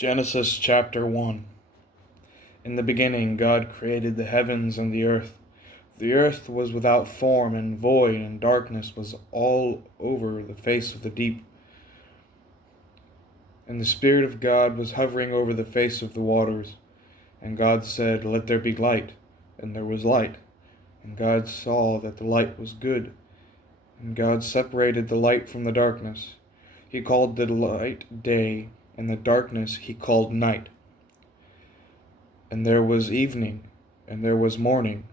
Genesis chapter 1. In the beginning God created the heavens and the earth. The earth was without form and void, and darkness was all over the face of the deep. And the Spirit of God was hovering over the face of the waters. And God said, "Let there be light." And there was light. And God saw that the light was good. And God separated the light from the darkness. He called the light day, and the darkness he called night. And there was evening, and there was morning,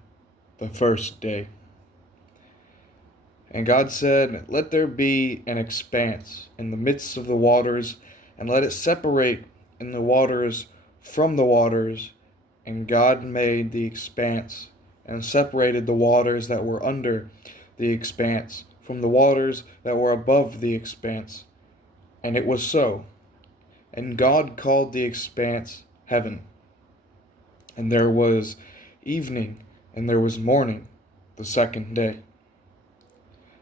the first day. And God said, "Let there be an expanse in the midst of the waters, and let it separate in the waters from the waters." And God made the expanse, and separated the waters that were under the expanse from the waters that were above the expanse. And it was so. And God called the expanse heaven. And there was evening, and there was morning, the second day.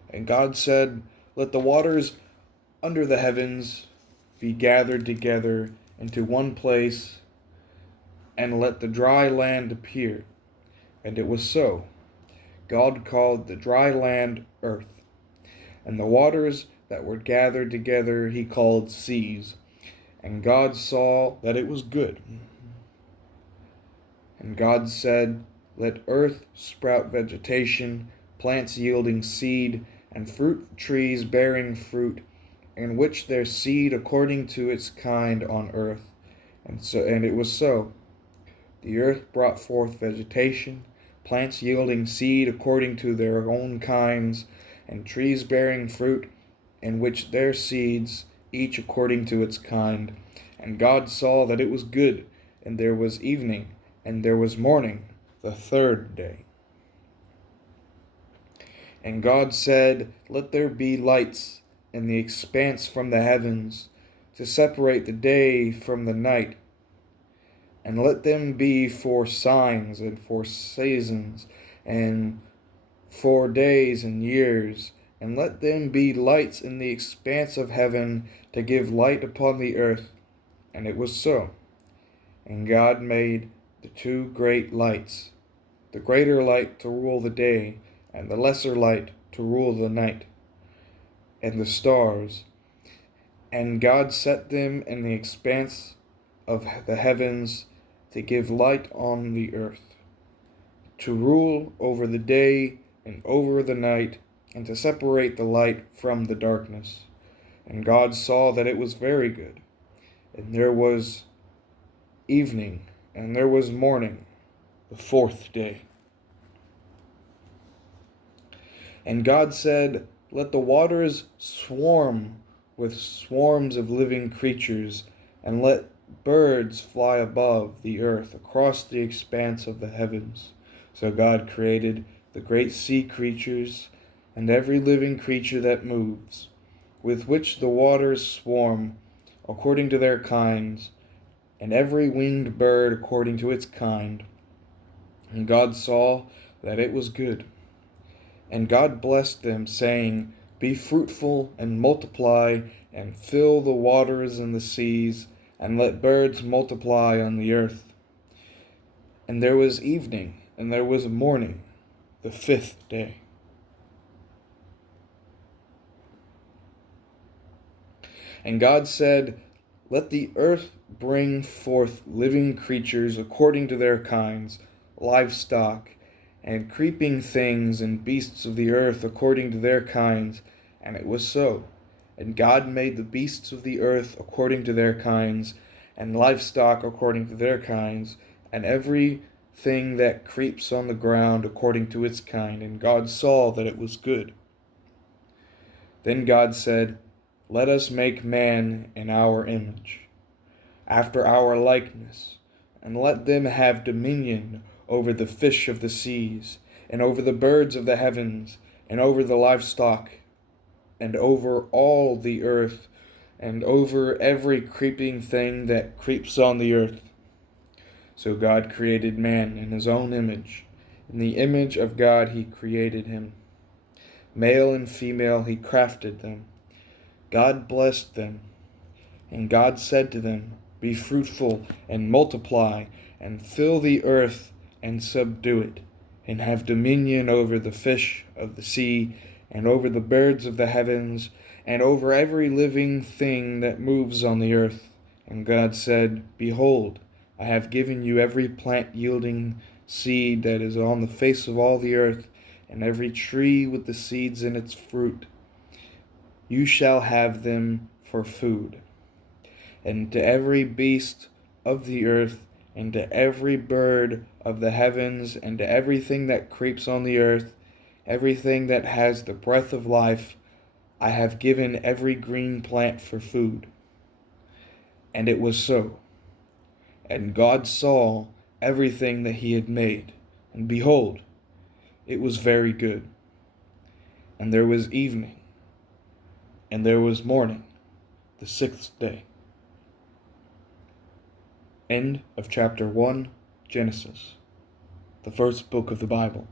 And God said, "Let the waters under the heavens be gathered together into one place, and let the dry land appear." And it was so. God called the dry land earth, and the waters that were gathered together he called seas. And God saw that it was good. And God said, "Let earth sprout vegetation, plants yielding seed, and fruit trees bearing fruit, in which their seed according to its kind on earth." And it was so. The earth brought forth vegetation, plants yielding seed according to their own kinds, and trees bearing fruit, in which their seeds, each according to its kind. And God saw that it was good, and there was evening, and there was morning, the third day. And God said, "Let there be lights in the expanse from the heavens, to separate the day from the night. And let them be for signs, and for seasons, and for days and years. And let them be lights in the expanse of heaven, to give light upon the earth." And it was so. And God made the two great lights, the greater light to rule the day, and the lesser light to rule the night, and the stars. And God set them in the expanse of the heavens to give light on the earth, to rule over the day and over the night, and to separate the light from the darkness. And God saw that it was very good. And there was evening, and there was morning, the fourth day. And God said, "Let the waters swarm with swarms of living creatures, and let birds fly above the earth across the expanse of the heavens." So God created the great sea creatures, and every living creature that moves, with which the waters swarm, according to their kinds, and every winged bird according to its kind. And God saw that it was good. And God blessed them, saying, "Be fruitful and multiply, and fill the waters and the seas, and let birds multiply on the earth." And there was evening, and there was morning, the fifth day. And God said, "Let the earth bring forth living creatures according to their kinds, livestock, and creeping things, and beasts of the earth according to their kinds." And it was so. And God made the beasts of the earth according to their kinds, and livestock according to their kinds, and every thing that creeps on the ground according to its kind. And God saw that it was good. Then God said, "Let us make man in our image, after our likeness, and let them have dominion over the fish of the seas, and over the birds of the heavens, and over the livestock, and over all the earth, and over every creeping thing that creeps on the earth." So God created man in his own image. In the image of God he created him. Male and female he crafted them. God blessed them, and God said to them, Be fruitful and multiply, and fill the earth and subdue it, and have dominion over the fish of the sea, and over the birds of the heavens, and over every living thing that moves on the earth. And God said, Behold, I have given you every plant yielding seed that is on the face of all the earth, and every tree with the seeds in its fruit. You shall have them for food. And to every beast of the earth, and to every bird of the heavens, and to everything that creeps on the earth, everything that has the breath of life, I have given every green plant for food. And it was so. And God saw everything that he had made, and behold, it was very good. And there was evening, and there was morning, the sixth day. End of chapter 1, Genesis, the first book of the Bible.